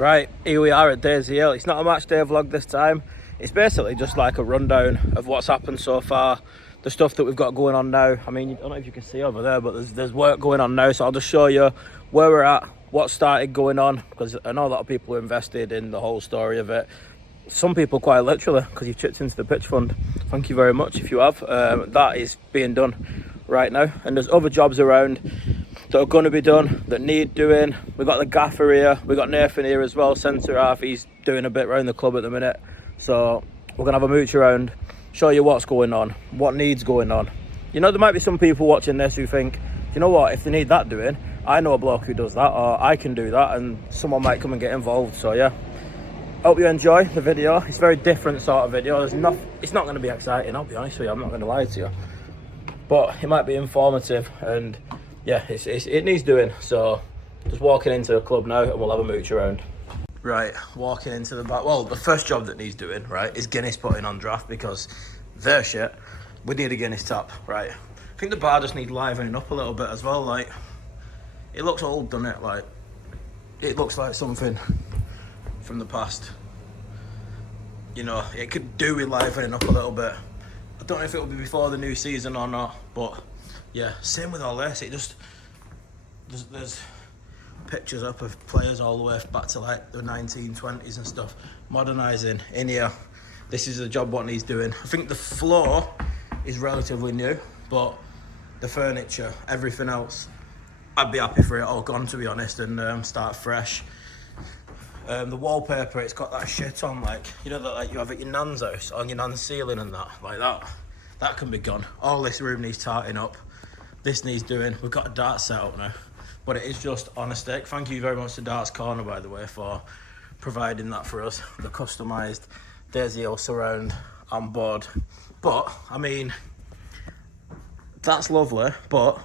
Right, here we are at Daisy Hill. It's not a match day vlog this time. It's basically just like a rundown of what's happened so far, the stuff that we've got going on now. I mean, I don't know if you can see over there, but there's work going on now, so I'll just show you where we're at, what started going on, because I know a lot of people are invested in the whole story of it. Some people quite literally, because you've chipped into the pitch fund. Thank you very much if you have. That is being done right now, and there's other jobs around that are going to be done, that need doing. We've got the gaffer here, we've got Nathan here as well, centre half. He's doing a bit around the club at the minute, so we're going to have a mooch around, show you what's going on, what needs going on. You know, there might be some people watching this who think, you know what, if they need that doing, I know a bloke who does that, or I can do that, and someone might come and get involved. So yeah, hope you enjoy the video. It's a very different sort of video. It's not going to be exciting, I'll be honest with you, I'm not going to lie to you, but it might be informative, and yeah, it needs doing. So just walking into the club now and we'll have a mooch around. Right, walking into the back. Well, the first job that needs doing, right, is Guinness putting on draft, because they're shit. We need a Guinness tap, right. I think the bar just needs livening up a little bit as well. Like, it looks old, doesn't it? Like, it looks like something from the past. You know, it could do with livening up a little bit. I don't know if it'll be before the new season or not, but yeah, same with all this. It just there's pictures up of players all the way back to like the 1920s and stuff, modernising in here. This is a job what needs doing. I think the floor is relatively new, but the furniture, everything else, I'd be happy for it all gone, to be honest, and start fresh. The wallpaper, it's got that shit on, like, you know, that like you have at your nan's house, on your nan's ceiling and that, like that can be gone. All this room needs tarting up. This needs doing. We've got a darts set up now, but it is just on a stick. Thank you very much to Darts Corner, by the way, for providing that for us, the customised Daisy Hill surround on board. But I mean, that's lovely, but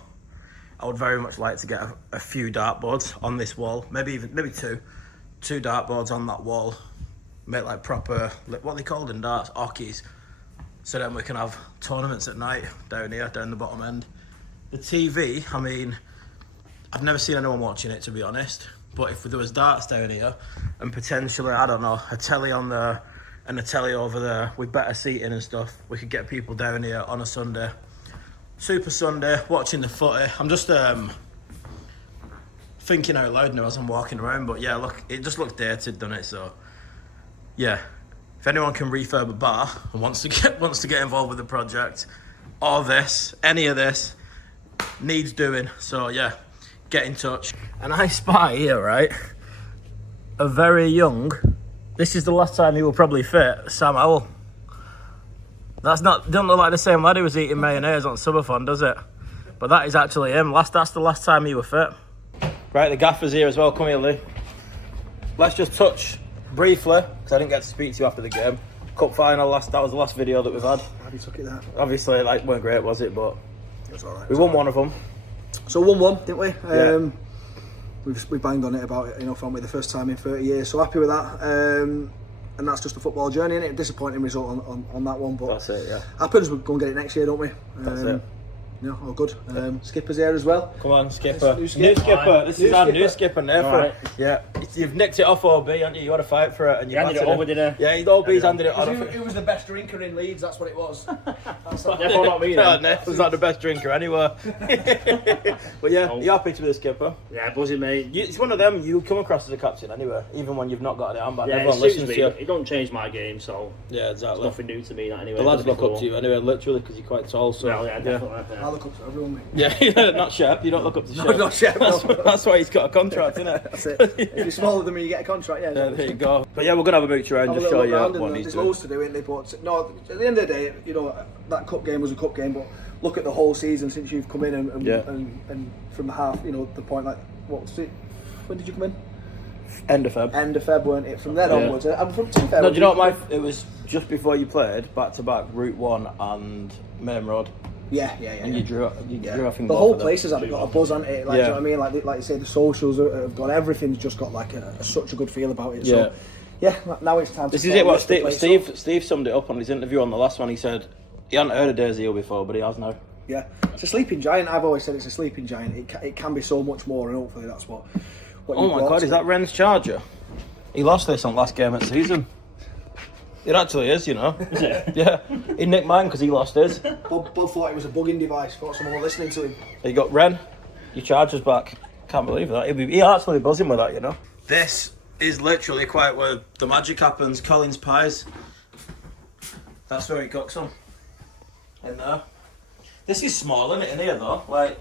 I would very much like to get a few dartboards on this wall, maybe two dartboards on that wall, make like proper, what are they called in darts, hockeys, so then we can have tournaments at night down here, down the bottom end. The TV, I mean, I've never seen anyone watching it, to be honest, but if there was darts down here and potentially, I don't know, a telly on there and a telly over there with better seating and stuff, we could get people down here on a Sunday, Super Sunday, watching the footy. I'm just thinking out loud now as I'm walking around, but yeah, look, it just looks dated, doesn't it? So yeah, if anyone can refurb a bar and wants to get involved with the project, or any of this needs doing, so yeah, get in touch. And I spy here, right, a very young, this is the last time he will probably fit, Sam Howell. Doesn't look like the same lad who was eating mayonnaise on Subathon, does it? But that is actually him. That's the last time he was fit. Right, the gaffer's here as well. Come here, Lee. Let's just touch briefly, because I didn't get to speak to you after the game. Cup final, that was the last video that we've had. How you took it there? Obviously, like, weren't great, was it? But it was all right. We won one of them. So 1-1, didn't we? Yeah. We banged on it about it, you know, for the first time in 30 years. So happy with that. And that's just a football journey, isn't it? Disappointing result on that one, but that's it. Yeah. Happy as we go and get it next year, don't we? That's it. Yeah, all good. Skipper's here as well. Come on, Skipper. New skipper. This is our new skipper, Nathan. Right. Yeah, you've nicked it off OB, haven't you? You had to fight for it, and you handed it over, didn't you? Yeah, OB's handed it on. Who was the best drinker in Leeds? That's what it was. Definitely not me. No, Nathan's not the best drinker anywhere. But yeah, you're happy to be the skipper. Yeah, buzzing, mate. It's one of them. You come across as a captain anyway, even when you've not got it on. But yeah, everyone listens to you. It don't change my game, so yeah, exactly. It's nothing new to me, that anyway. The lads look up to you anyway, literally, because you're quite tall. So well, yeah, definitely. I look up to everyone, mate. Yeah, not Shep. You don't look up to Shep. No, not Shep. That's why he's got a contract, isn't it? That's it. If you're smaller than me, you get a contract. Yeah, there you go. But yeah, we're gonna have a mooch around to show you what he's doing. There's loads to do, isn't there? But no, at the end of the day, you know, that cup game was a cup game. But look at the whole season since you've come in, and from the half, you know, the point, like, what was it? When did you come in? End of Feb. End of Feb, weren't it? From then onwards, and from 2000. No, do you know what it was just before you played, back to back, Route 1 and Main Road. Yeah. And you drew I think the whole place has got a buzz on it. Like, do you know what I mean? Like you say, the socials have got, everything's just got like such a good feel about it. So yeah, now it's time. This is it. What Steve summed it up on his interview on the last one. He said he hadn't heard of Daisy Hill before, but he has now. Yeah, it's a sleeping giant. I've always said it's a sleeping giant. It can be so much more, and hopefully that's what. Oh my God, is that Ren's Charger? He lost this on last game of the season. It actually is, you know. Is it? Yeah. He nicked mine because he lost his. Bob thought it was a bugging device. Thought someone was listening to him. You got Ren. Your charger's back. Can't believe that. He'll actually be buzzing with that, you know. This is literally quite where the magic happens. Colin's Pies. That's where he cooks them. In there. This is small, isn't it, in here though? Like,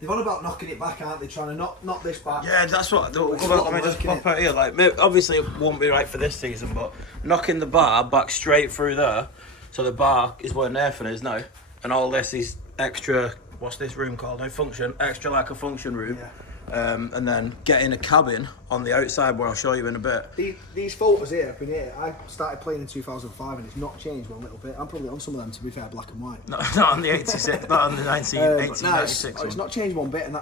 they've on about knocking it back, aren't they? Trying to knock this back. yeah, that's what. It's a lot Let me of just work, pop out here. Like, obviously it won't be right for this season, but knocking the bar back straight through there, so the bar is where Nathan is now, and all this is extra. What's this room called? No function. Extra like a function room. Yeah. And then getting a cabin on the outside where I'll show you in a bit. These photos here, up in here, I started playing in 2005 and it's not changed one little bit. I'm probably on some of them, to be fair, black and white. Not on the 86, not on the 1896 it's one. not changed one bit, and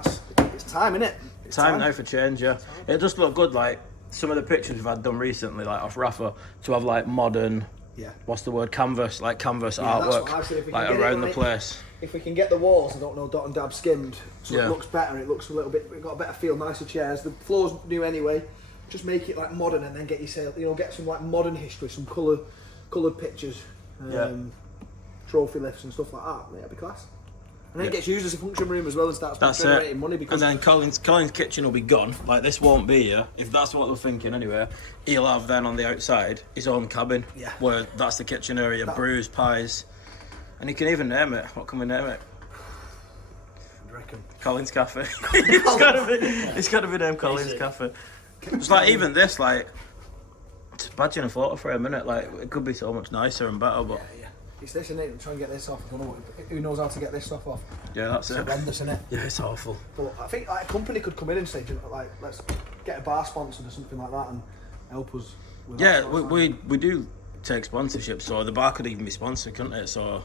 it's time, innit? It's Time now for change, yeah. It does look good, like some of the pictures we've had done recently, like off Rafa, to have like modern, Yeah. what's the word, canvas that's artwork, what I said, if we like can get it around the right. place. If we can get the walls, I don't know, dot and dab skimmed, so Yeah. it looks better, it looks a little bit, we've got a better feel, nicer chairs, the floor's new anyway, just make it like modern and then get yourself, get some like modern history, some coloured pictures, trophy lifts and stuff like that, mate, that'd be class. And then it gets used as a function room as well and starts That's generating it. money because... And then Colin's kitchen will be gone. Like, this won't be here. If that's what they're thinking anyway, he'll have then on the outside his own cabin. Yeah. Where that's the kitchen area, brews, pies. And he can even name it. What can we name it? I reckon. Colin's Cafe. it's got to be named Colin's Cafe. It's like, even this, like, it's badging a photo frame, innit? Like, it could be so much nicer and better, but... Yeah. It's this, innit? I'm trying to get this off. I don't know who knows how to get this stuff off. Yeah, that's It's it. horrendous, innit? Yeah, it's awful. But I think like, a company could come in and say, like, let's get a bar sponsored or something like that and help us with that Yeah, sort of we do take sponsorship, so the bar could even be sponsored, couldn't it? So,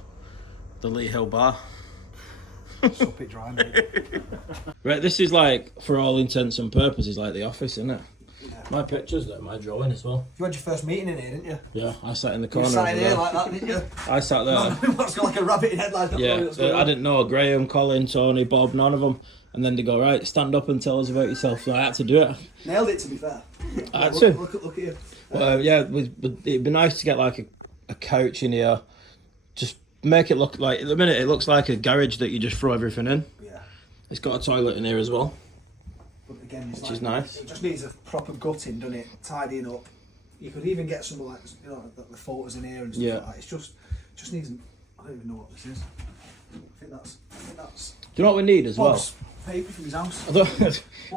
the Lee Hill Bar. Sup it dry, mate. Right, this is like, for all intents and purposes, like the office, isn't it? Yeah. My pictures there, my drawing as well. You had your first meeting in here, didn't you? Yeah, I sat in the You corner. sat in over here there. like that, didn't you? I sat there. What's got like a rabbit in headlights? Yeah, I didn't know Graham, Colin, Tony, Bob, none of them. And then they go, right, stand up and tell us about yourself. So I had to do it. Nailed it, to be fair. I had look, to. Look at you. Well, yeah, it'd be nice to get like a couch in here. Just make it look like, at the minute, it looks like a garage that you just throw everything in. Yeah. It's got a toilet in here as well. But again, it's Which like, is nice. It just needs a proper gutting, doesn't it? Tidying up. You could even get some like the photos in here and stuff like that. It's just needs. I don't even know what this is. I think that's. Do you know what we need as Bob's paper from his house. I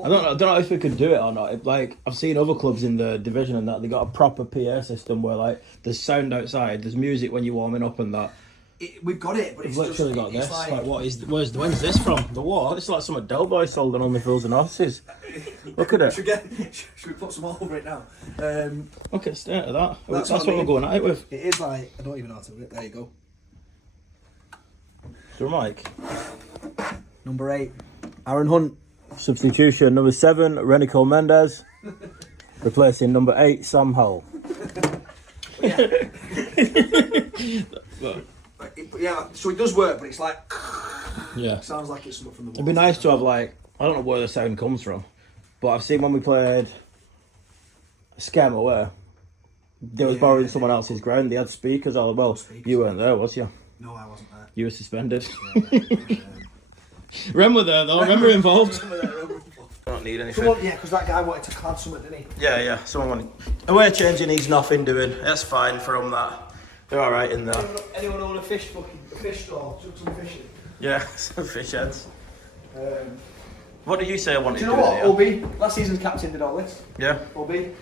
don't know if we could do it or not. Like, I've seen other clubs in the division and that they got a proper PA system where like there's sound outside, there's music when you're warming up and that. We've got it, but We've it's literally just, got this. it's Like, when's this from? The what? It's like some Del Boy sold on Only Fools and Horses. Look at it. Should we put some over it now? Look at the state of that. That's what what I we're mean. going at it with. It is like I don't even know how to do it. There you go. So, Mike. Number 8, Aaron Hunt. Substitution number 7, Renico Mendes. Replacing number 8, Sam Howell. Yeah, so it does work, but it's like Yeah. sounds like it's something from the wall. It'd be nice to have like, I don't know where the sound comes from, but I've seen when we played Scam Away, they was borrowing someone else's ground, they had speakers all about. You weren't there, was you? No, I wasn't there. You were suspended. Rem were there though, Rem were involved. I don't need anything. Someone, yeah, because that guy wanted to clad something, didn't he? Yeah, someone wanted. Away changing needs nothing doing, that's fine for them that. They're alright in there. Anyone own a fish stall? Took some fishing. Yeah, some fish heads. What did you say I wanted Do to you do? know what? Obi, last season's captain did all this. Yeah, Obi.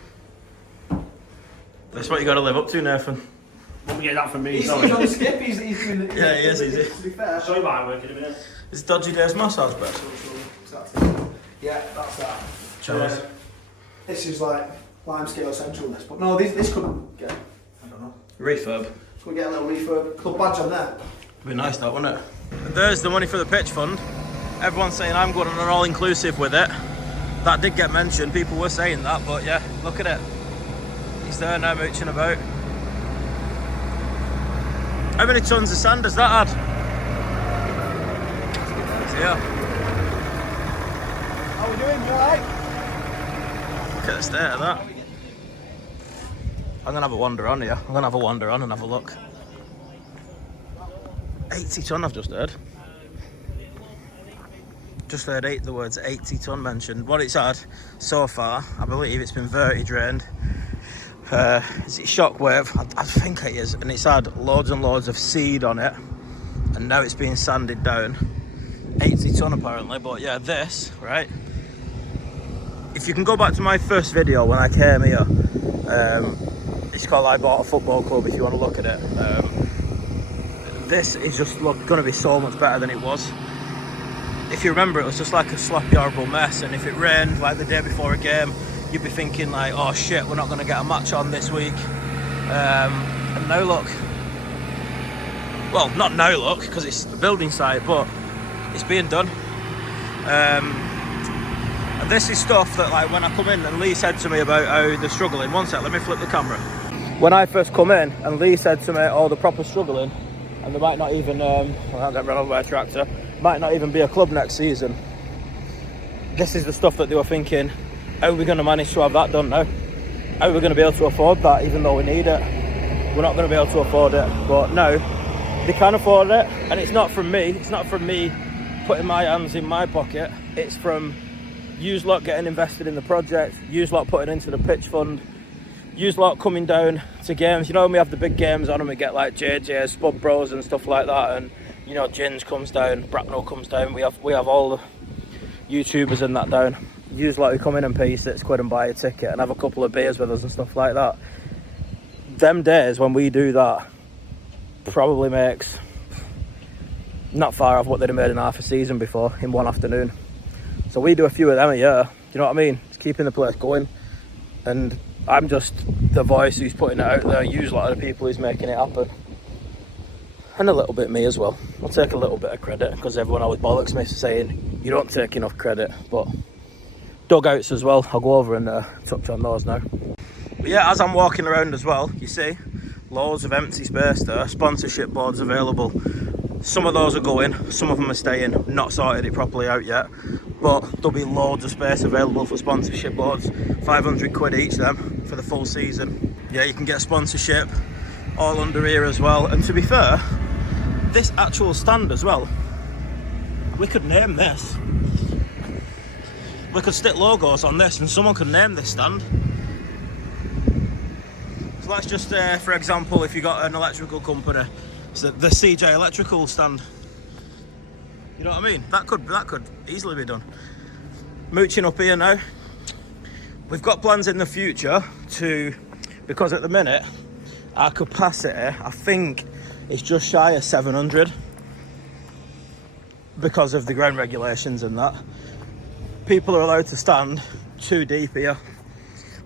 that's what you got to live up to, Nathan. Won't get that from me, He's sorry. on the skip, he's doing the... Yeah, he is, To be fair. Sorry about working a minute. It's Dodgy Dave's massage bed. Yeah, that's that. Cheers. This is like limescale central this, but no, this couldn't get, I don't know. Refurb. Could we get a little refurb, club badge on there? Be nice, that, wouldn't it? There's the money for the pitch fund. Everyone's saying I'm going on an all-inclusive with it. That did get mentioned. People were saying that, but yeah, look at it. He's there now, mooching about. How many tons of sand does that add? So, yeah. How are we doing? You alright? at the state of that. I'm gonna have a wander on here. I'm gonna have a wander on and have a look. 80 tonne I've just heard. Just heard the words 80 tonne mentioned. What it's had so far, I believe it's been verti-drained. Is it shockwave? I think it is. And it's had loads and loads of seed on it. And now it's being sanded down. 80 tonne apparently, but yeah, this, right? If you can go back to my first video when I came here, it's called I Bought a Football Club if you want to look at it. This is just going to be so much better than it was. If you remember, it was just like a sloppy, horrible mess, and if it rained like the day before a game, you'd be thinking like, oh shit, we're not going to get a match on this week. And now look. Well, not now look, because it's a building site, but it's being done. And this is stuff that, like, when I come in and Lee said to me about how they're struggling. One sec, let me flip the camera. When I first come in and Lee said to me, oh, they're proper struggling, and they might not even, I'll get run over by a tractor, might not even be a club next season. This is the stuff that they were thinking, how are we going to manage to have that done now? How are we going to be able to afford that even though we need it? We're not going to be able to afford it, but now they can afford it, and it's not from me. It's not from me putting my hands in my pocket. It's from yous lot getting invested in the project, yous lot putting into the pitch fund, yous lot coming down to games. You know, when we have the big games on and we get like JJ, Spud Bros and stuff like that, and you know, Ginge comes down, Bracknell comes down, we have all the YouTubers and that down. Yous lot who come in and pay £6 and buy a ticket and have a couple of beers with us and stuff like that. Them days when we do that probably makes not far off what they'd have made in half a season before in one afternoon. So we do a few of them a year, you know what I mean? It's keeping the place going. And I'm just the voice who's putting it out there, use a lot of the people who's making it happen. And a little bit me as well. I'll take a little bit of credit, because everyone always bollocks me for saying you don't take enough credit. But dugouts as well, I'll go over and touch on those now. But yeah, as I'm walking around as well, you see loads of empty space there, sponsorship boards available. Some of those are going, some of them are staying, not sorted it properly out yet, but there'll be loads of space available for sponsorship boards, £500 each them for the full season. Yeah, you can get sponsorship all under here as well. And to be fair, this actual stand as well, we could name this. We could stick logos on this and someone could name this stand. So that's just, for example, if you got an electrical company, so the CJ electrical stand. You know what I mean? That could easily be done. Mooching up here now. We've got plans in the future to, because at the minute our capacity, I think, is just shy of 700 because of the ground regulations and that. People are allowed to stand 2 deep here.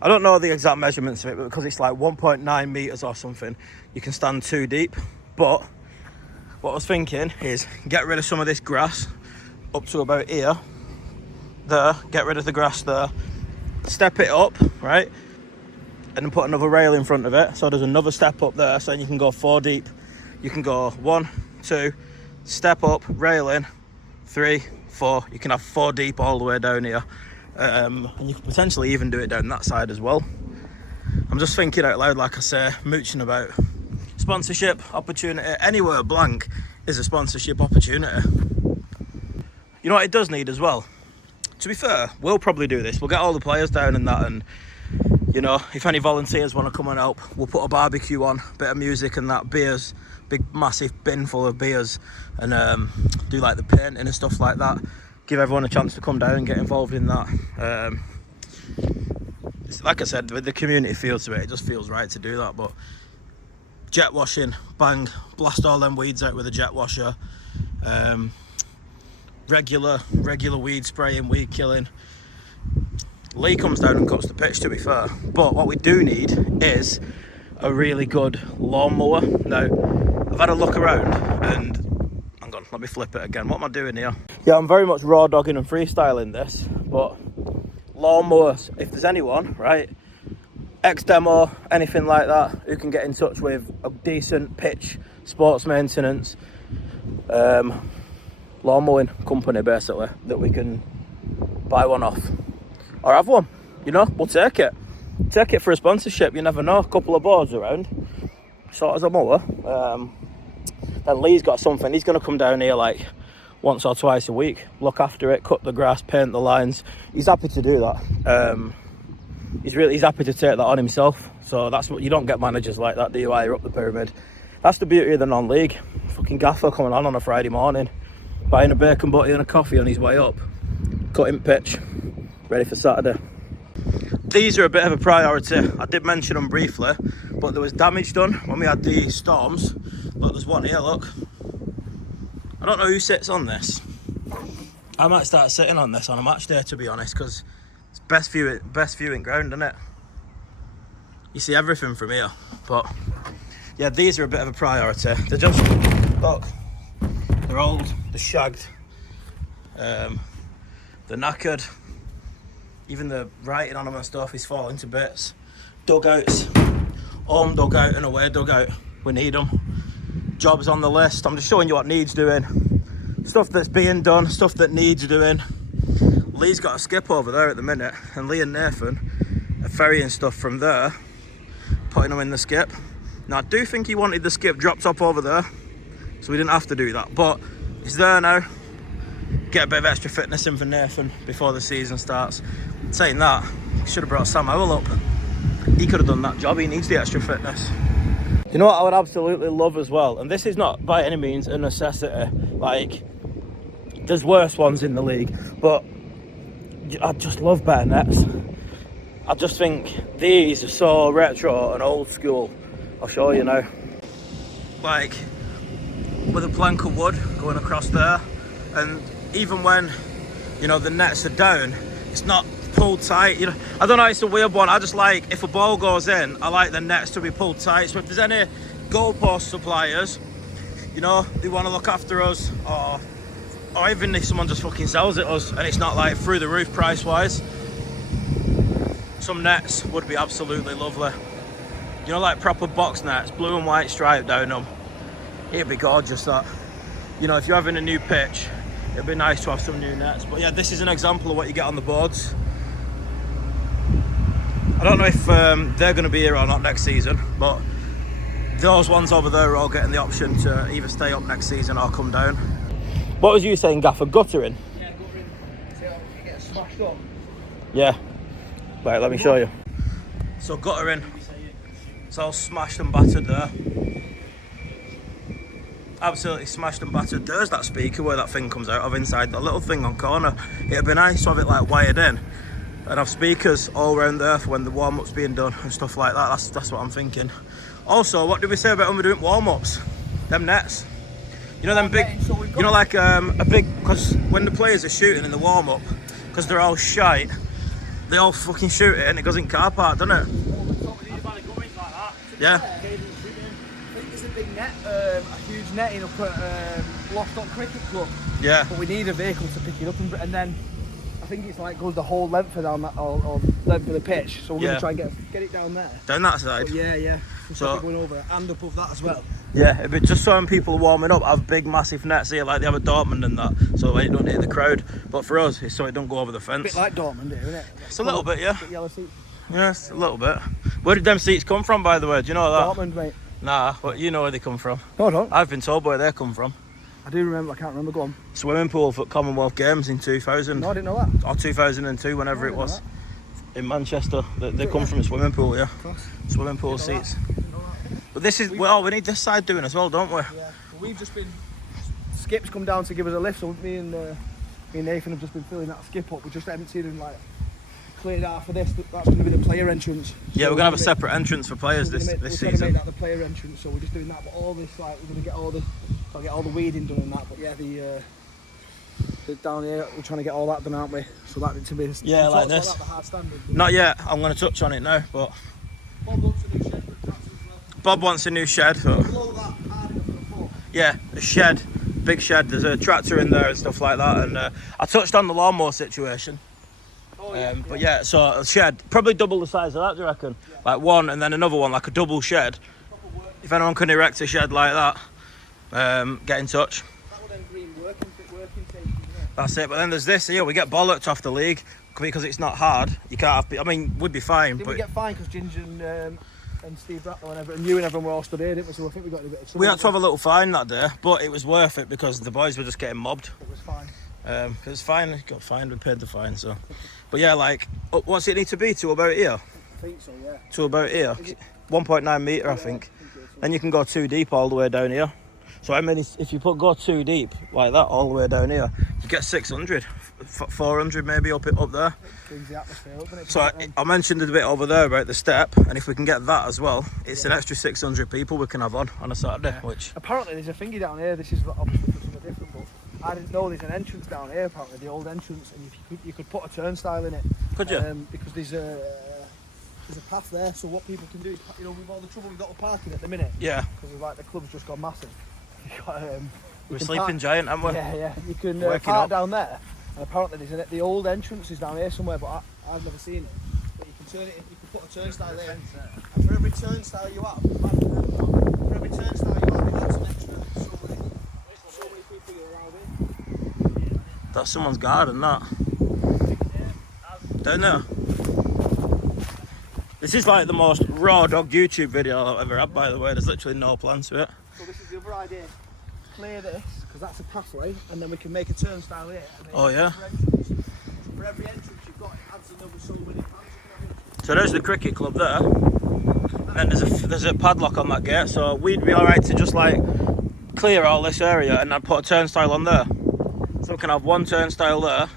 I don't know the exact measurements of it, but because it's like 1.9 metres or something, you can stand 2 deep. But what I was thinking is get rid of some of this grass up to about here, there, get rid of the grass there, step it up, right, and then put another rail in front of it, so there's another step up there, so then you can go 4 deep. You can go 1, 2, step up, rail in, 3, 4. You can have 4 deep all the way down here, and you can potentially even do it down that side as well. I'm just thinking out loud, like I say, mooching about. Sponsorship opportunity, anywhere blank is a sponsorship opportunity. You know what it does need as well? To be fair, we'll probably do this. We'll get all the players down and that, and you know, if any volunteers want to come and help, we'll put a barbecue on, bit of music and that, beers, big massive bin full of beers, and do like the painting and stuff like that. Give everyone a chance to come down and get involved in that. Like I said, with the community feel to it, it just feels right to do that. But jet washing, bang, blast all them weeds out with a jet washer. Regular weed spraying, weed killing. Lee comes down and cuts the pitch, to be fair. But what we do need is a really good lawnmower. Now, I've had a look around and hang on, let me flip it again. What am I doing here? Yeah, I'm very much raw dogging and freestyling this, but lawnmowers, if there's anyone, right, ex-demo, anything like that, who can get in touch with a decent pitch, sports maintenance, lawn mowing company basically, that we can buy one off or have one. you know, we'll take it. Take it for a sponsorship. You never know. A couple of boards around, sort as a mower. Then Lee's got something. He's going to come down here like once or twice a week, look after it, cut the grass, paint the lines. He's happy to do that. He's happy to take that on himself. So that's what, you don't get managers like that, do you, higher up the pyramid? That's the beauty of the non-league. Fucking gaffer coming on a Friday morning, buying a bacon butty and a coffee on his way up, cutting pitch, ready for Saturday. These are a bit of a priority. I did mention them briefly, but there was damage done when we had the storms. Look, there's one here, look. I don't know who sits on this. I might start sitting on this on a match day, to be honest, because it's best viewing ground, isn't it? You see everything from here. But yeah, these are a bit of a priority. They're just, look, they're old, they're shagged, they're knackered. Even the writing on them and stuff is falling to bits. Dugouts, home dugout and away dugout, we need them. Jobs on the list, I'm just showing you what needs doing. Stuff that's being done, stuff that needs doing. Lee's got a skip over there at the minute, and Lee and Nathan are ferrying stuff from there, putting them in the skip. Now I do think he wanted the skip dropped up over there, so we didn't have to do that, but it's there now. Get a bit of extra fitness in for Nathan before the season starts. Saying that, should have brought Sam Howell up. He could have done that job, he needs the extra fitness. You know what I would absolutely love as well, and this is not by any means a necessity, like there's worse ones in the league, but I just love better nets. I just think these are so retro and old school. I'll show you now. Like with a plank of wood going across there, and even when, you know, the nets are down, it's not pulled tight. You know, I don't know, it's a weird one. I just like, if a ball goes in, I like the nets to be pulled tight. So if there's any goalpost suppliers, you know, they want to look after us, or even if someone just fucking sells it us and it's not like through the roof price wise, some nets would be absolutely lovely. You know, like proper box nets, blue and white stripe down them. It'd be gorgeous, that. You know, if you're having a new pitch, it'd be nice to have some new nets. But yeah, this is an example of what you get on the boards. I don't know if they're going to be here or not next season, but those ones over there are all getting the option to either stay up next season or come down. What was you saying, Gaffer? Guttering? Yeah, guttering. See how you get smashed up? Yeah. Right, let me show you. So guttering, it's all smashed and battered there. Absolutely smashed and battered. There's that speaker where that thing comes out of inside, that little thing on corner. It'd be nice to have it like wired in and have speakers all around there for when the warm-up's being done and stuff like that. That's what I'm thinking. Also, what did we say about when we're doing warm-ups? Them nets. You know them big, you know, like a big, because when the players are shooting in the warm-up, because they're all shite, they all fucking shoot it and it goes in car park, doesn't it? Yeah. I think there's a big net, a huge netting up at Lostock Cricket Club. Yeah. But we need a vehicle to pick it up, and then I think it's like goes the whole length of down that, or length of the pitch. So we're going to try and get it down there. Down that side? But yeah. So going over it and above that as well. Yeah, it'd be just so when people are warming up, have big massive nets here like they have at Dortmund and that, so it don't hit the crowd. But for us, it's so it don't go over the fence. A bit like Dortmund here, isn't it? It's a little bit, yeah. Yellow seats. Yes, a little bit. Where did them seats come from, by the way? Do you know that? Dortmund, mate. Nah, but you know where they come from. No, I don't. I've been told where they come from. I do remember, I can't remember, go on. Swimming pool for Commonwealth Games in 2000. No, I didn't know that. Or 2002, whenever it was. In Manchester. They come from a swimming pool, yeah. Class. Swimming pool seats. Didn't know that. But this is, well, we need this side doing as well, don't we? Yeah. Well, we've just been, Skip's come down to give us a lift, so me and Nathan have just been filling that skip up. We just haven't seen him like cleared out for this. That's going to be the player entrance. Yeah, we're going to have a separate entrance for players this we're season. We're going to make that the player entrance, so we're just doing that. But all this, like, we're going to get all the weeding done and that. But yeah, the down here, we're trying to get all that done, aren't we? So that to be like this. The hard standard. Not yet. I'm going to touch on it now, but Bob wants a new shed. So. Yeah, a shed, big shed. There's a tractor in there and stuff like that. And I touched on the lawnmower situation. But yeah, so a shed, probably double the size of that, do you reckon? Yeah. Like one and then another one, like a double shed. If anyone can erect a shed like that, get in touch. That would then green working station, yeah. That's it, but then there's this here, we get bollocked off the league. because it's not hard. You can't have. I mean, we'd be fine. Did but we get fined because Ginger and Steve Rattle and you and everyone were all stood here, didn't we? So I think we got in a bit of trouble. we had to have a little fine that day, but it was worth it because the boys were just getting mobbed. It was fine. It was fine. Got fined. We paid the fine. So, but yeah, like, what's it need to be to about here? I think so, yeah. To about here, 1.9 metre, I think. Then you can go 2 deep all the way down here. So I mean, if you go 2 deep like that all the way down here, you get 600, 400 maybe up there. It brings the atmosphere up, doesn't it? So I mentioned a bit over there about the step, and if we can get that as well, it's an extra 600 people we can have on a Saturday. Which apparently there's a thingy down here. This is obviously something different, but I didn't know there's an entrance down here. Apparently the old entrance, and you could put a turnstile in it. Could you? Because there's a path there. So what people can do is, with all the trouble we've got with parking at the minute. Yeah. Because like the club's just gone massive. We're sleeping giant, haven't we? Yeah. You can Waking park up. down there, and apparently the old entrance is down here somewhere, but I've never seen it. But you can turn it. You can put a turnstile there, and for every turnstile you have, it adds an extra so many people you're allowed in. That's someone's garden, that. Down there. This is like the most raw dog YouTube video I've ever had, by the way. There's literally no plan to it. So this is the other idea. Clear this, because that's a pathway, and then we can make a turnstile here. Oh, yeah. For every entrance you've got, it adds another so many pounds. So there's the cricket club there, and there's a padlock on that gate, so we'd be alright to just like clear all this area and I'd put a turnstile on there. So we can have one turnstile there,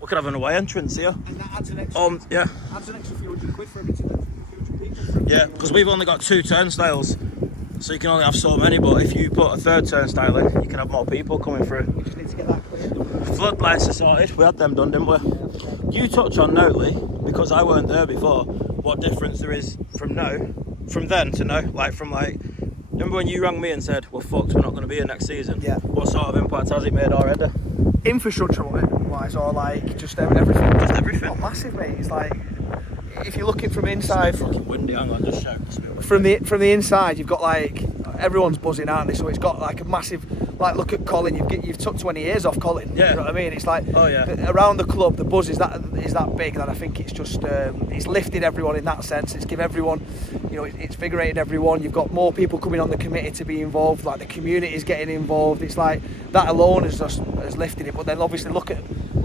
we could have an away entrance here. And that adds an extra, yeah. Adds an extra few hundred quid for every few hundred people. Yeah, because we've only got 2 turnstiles, so you can only have so many, but if you put a third turnstile in, you can have more people coming through. We just need to get that cleared. Floodlights are sorted, we had them done, didn't we? You touch on Notley, because I weren't there before, what difference there is from then to now, remember when you rang me and said, we're fucked, we're not going to be here next season? Yeah. What sort of impact has it made already? Infrastructure wise, or like just everything? Just everything. Oh, massive, mate. It's like, if you're looking from inside, It's fucking windy, hang on, just shout. from the inside, you've got like, everyone's buzzing, aren't they? So it's got like a massive, like, look at Colin, you've took 20 years off Colin. Yeah. You know what I mean? It's like, oh, yeah. Around the club, the buzz is that big that I think it's just, it's lifted everyone in that sense. It's give everyone, it's invigorated everyone. You've got more people coming on the committee to be involved, like the community's getting involved. It's like, that alone has lifted it. But then obviously look at,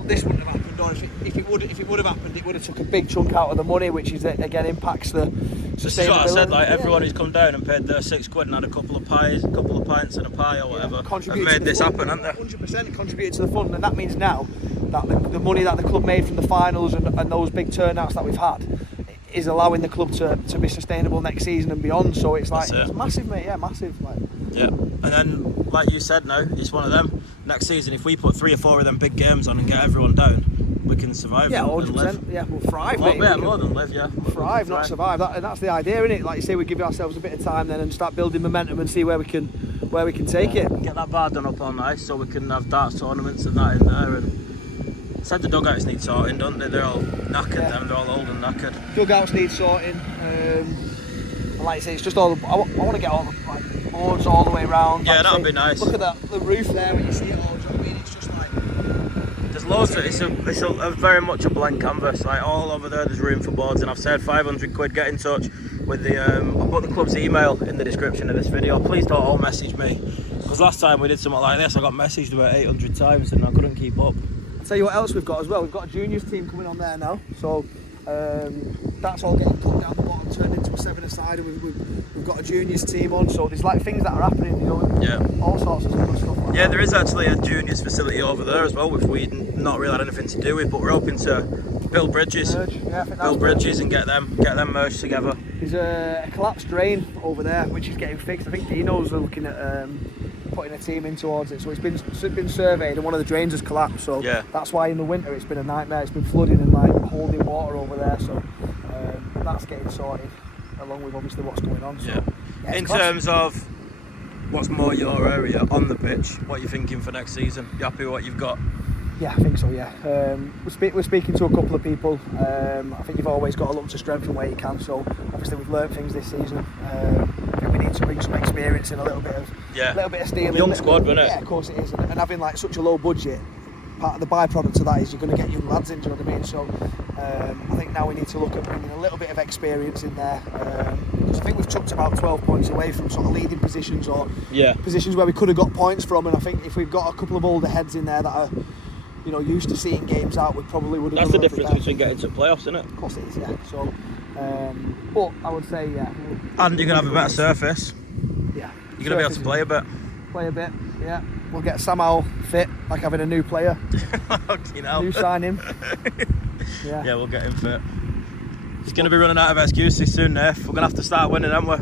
this wouldn't have happened, or if it would have happened, it would have took a big chunk out of the money, which is again impacts the sustainability. This is what I said, like everyone who's come down and paid their £6 and had a couple of pints and a pie or whatever, have made this happen, haven't they? 100% contributed to the fund, and that means now that the money that the club made from the finals and those big turnouts that we've had is allowing the club to be sustainable next season and beyond. So it's like, it's massive, mate. Yeah, massive. Like. Yeah, and then like you said, now it's one of them. Next season, if we put 3 or 4 of them big games on and get everyone down, we can survive. Yeah, 100%. Yeah, we'll thrive, mate. Yeah, more than live. Yeah, thrive, not survive. And that's the idea, isn't it? Like you say, we give ourselves a bit of time then and start building momentum and see where we can take it. Get that bar done up all nice, so we can have darts tournaments and that in there. And said the dugouts need sorting, don't they? They're all knackered. Yeah. They're all old and knackered. Dugouts need sorting. And like I say, it's just all. I want to get all the boards all the way around. Yeah, like that'd be nice. Look at the roof there when you see it all. Do you know what I mean? It's just like. There's loads of it's a very much a blank canvas. Like all over there's room for boards, and I've said 500 quid. Get in touch with the. I'll put the club's email in the description of this video. Please don't all message me, because last time we did something like this, I got messaged about 800 times and I couldn't keep up. I'll tell you what else we've got as well. We've got a juniors team coming on there now, so that's all getting cut down the bottom, turned into a 7-a-side, and we've got a juniors team on. So there's like things that are happening, Yeah. all sorts of good stuff. Like Yeah, there is actually a juniors facility over there as well, which we not really had anything to do with, but we're hoping to build bridges, I think that's and get them merged together. There's a collapsed drain over there which is getting fixed. I think Dino's looking at putting a team in towards it, so it's been surveyed and one of the drains has collapsed, so that's why in the winter it's been a nightmare. It's been flooding and like holding water over there, so that's getting sorted along with obviously what's going on. So, in terms of what's more your area on the pitch, what are you thinking for next season? You happy with what you've got? Yeah, I think so, yeah. We're speaking to a couple of people. I think you've always got to look to strengthen where you can, so obviously we've learnt things this season. I think we need to bring some experience in, a little bit of steel. Young squad, wasn't it? Yeah, of course it is. And having like such a low budget, part of the byproduct of that is you're going to get young lads in, do you know what I mean? So I think now we need to look at bringing a little bit of experience in there, because I think we've chucked about 12 points away from sort of leading positions or positions where we could have got points from, and I think if we've got a couple of older heads in there that are, you know, used to seeing games out, we probably would have. That's the difference between getting to playoffs, isn't it? Of course it is, yeah. So, but I would say, yeah. And you're gonna have a better surface. Yeah. You're gonna be able to play a bit. Play a bit, yeah. We'll get Samuel fit, like having a new player. You know. New signing. Yeah. Yeah, we'll get him fit. He's going to be running out of excuses soon, Nef. We're going to have to start winning, aren't we?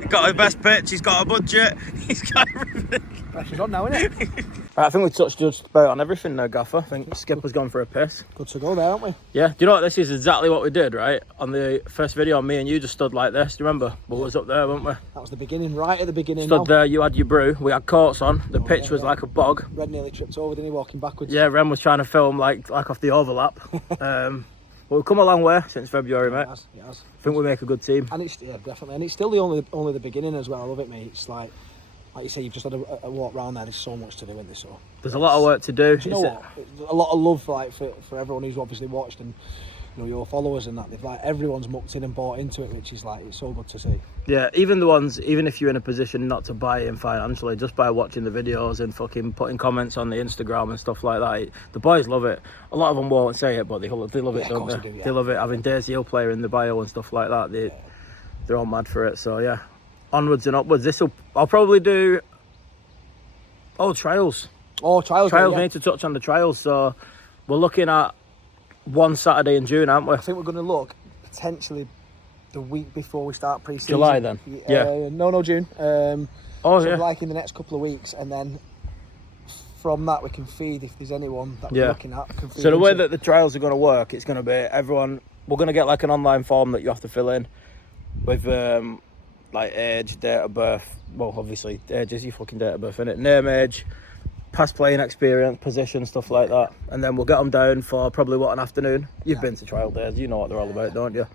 He's got the best pitch, he's got a budget, he's got everything. Pressure's on now, isn't it? Right, I think we touched just about on everything now, Gaffer. I think Skipper's gone for a piss. Good to go there, aren't we? Yeah. Do you know what? This is exactly what we did, right? On the first video, me and you just stood like this. Do you remember? But we was up there, weren't we? That was the beginning, right at the beginning. Stood there, you had your brew, we had coats on, the pitch was like a bog. Red nearly tripped over, didn't he, walking backwards? Yeah, Ren was trying to film like off the overlap. Well, we've come a long way since February, mate. It has. I think we make a good team. And it's, yeah, definitely. And it's still only the beginning as well. I love it, mate. It's like you say, you've just had a walk round there. There's so much to do in this. So There's a lot of work to do. You know what? A lot of love for everyone who's obviously watched, and you know, your followers and that. They've like, everyone's mucked in and bought into it, which is like, it's so good to see. Yeah, even the ones, even if you're in a position not to buy in financially, just by watching the videos and fucking putting comments on the Instagram and stuff like that, the boys love it. A lot of them won't say it, but they love it, don't they? They do, yeah. They love it, having Daisy Hill player in the bio and stuff like that. They're all mad for it. So yeah, onwards and upwards. I'll probably do trials. Oh, trials. Trials, yeah. we need to touch on the trials. So we're looking at one Saturday in June, aren't we? I think we're going to look potentially the week before we start pre-season. July then? Yeah. No, June. Yeah. Like in the next couple of weeks, and then from that we can feed if there's anyone that we're looking at. So the way that the trials are going to work, it's going to be everyone. We're going to get like an online form that you have to fill in with like age, date of birth. Well, obviously age is your fucking date of birth, innit? Name, age, past playing experience, position, stuff like that. And then we'll get them down for probably an afternoon. You've been to trial days, you know what they're all about, don't you?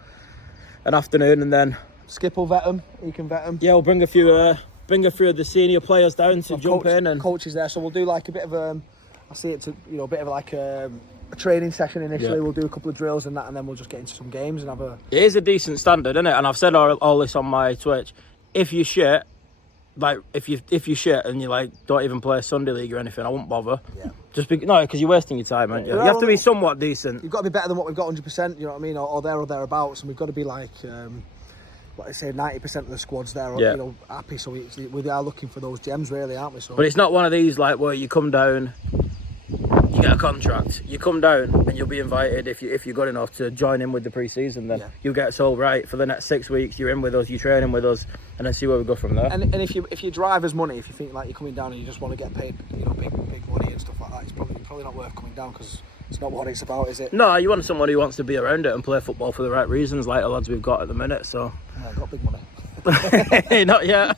An afternoon, and then Skip will vet them. He can vet them. Yeah, we'll bring a few of the senior players down to jump in, and coaches there. So we'll do like a bit of I see it to a bit of like a training session initially. We'll do a couple of drills and that, and then we'll just get into some games and have a. It is a decent standard, isn't it? And I've said all this on my Twitch. If you shit, like if you shit and you like don't even play Sunday league or anything, I won't bother. Yeah. Just because you're wasting your time, aren't you? You have to be somewhat decent. You've got to be better than what we've got, 100%. You know what I mean, or there or thereabouts, and we've got to be like. Like I say, 90% of the squad's there, you know, happy. So we are looking for those gems, really, aren't we? So. But it's not one of these like where you come down, you get a contract, you come down, and you'll be invited if you're good enough to join in with the pre-season. Then you get sold right for the next 6 weeks. You're in with us, you're training with us, and then see where we go from there. And if you drive as money, if you think like you're coming down and you just want to get paid, you know, big money and stuff like that, it's probably not worth coming down because. It's not what it's about, is it? No, you want someone who wants to be around it and play football for the right reasons, like the lads we've got at the minute. So. Yeah, I've got big money. Not yet.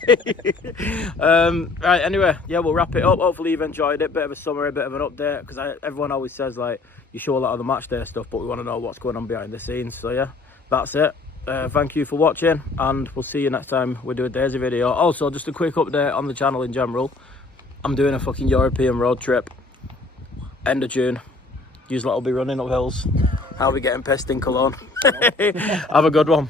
Right. Anyway, we'll wrap it up. Hopefully you've enjoyed it. Bit of a summary, bit of an update, because everyone always says like you show a lot of the match day stuff, but we want to know what's going on behind the scenes. So yeah, that's it. Thank you for watching, and we'll see you next time we do a Daisy video. Also, just a quick update on the channel in general. I'm doing a fucking European road trip end of June. You lot will be running up hills. I'll be getting pissed in Cologne. Have a good one.